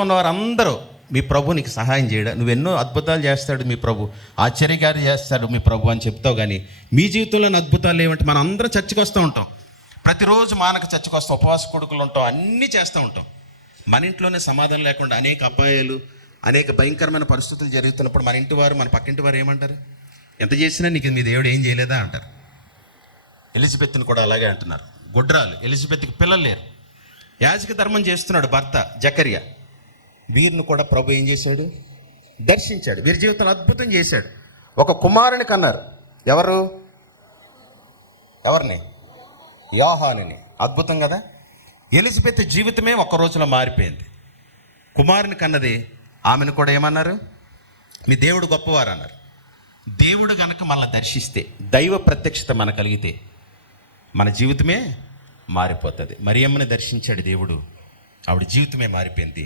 ఉన్నవారందరూ మీ ప్రభు నీకు సహాయం చేయడా, నువ్వెన్నో అద్భుతాలు చేస్తాడు మీ ప్రభు, ఆశ్చర్యకార్యం చేస్తాడు మీ ప్రభు అని చెప్తావు. కానీ మీ జీవితంలోని అద్భుతాలు ఏమంటే మనం అందరం చర్చకు వస్తూ ఉంటాం, ప్రతిరోజు మానక చర్చకు వస్తాం, ఉపవాస కొడుకులు ఉంటాం, అన్నీ చేస్తూ ఉంటాం. మన ఇంట్లోనే సమాధానం లేకుండా అనేక అపాయాలు, అనేక భయంకరమైన పరిస్థితులు జరుగుతున్నప్పుడు మన ఇంటి వారు, మన పక్కింటి వారు ఏమంటారు? ఎంత చేసినా నీకు మీ దేవుడు ఏం చేయలేదా అంటారు. ఎలిజబెత్ని కూడా అలాగే అంటున్నారు. గుడ్రాలు ఎలిజబెత్కి పిల్లలు లేరు, యాజక ధర్మం చేస్తున్నాడు భర్త జకర్యా. వీరిని కూడా ప్రభు ఏం చేశాడు? దర్శించాడు, వీరి జీవితంలో అద్భుతం చేశాడు. ఒక కుమారుని కన్నారు. ఎవరిని? యోహానుని. అద్భుతం కదా. ఎలిజబెత్ జీవితమే ఒక్క రోజులో మారిపోయింది. కుమారుని కన్నది, ఆమెను కూడా ఏమన్నారు? మీ దేవుడు గొప్పవారు అన్నారు. దేవుడు కనుక మనల్ని దర్శిస్తే, దైవ ప్రత్యక్షత మన కలిగితే మన జీవితమే మారిపోతుంది. మరియమ్మని దర్శించాడు దేవుడు, ఆవిడ జీవితమే మారిపోయింది.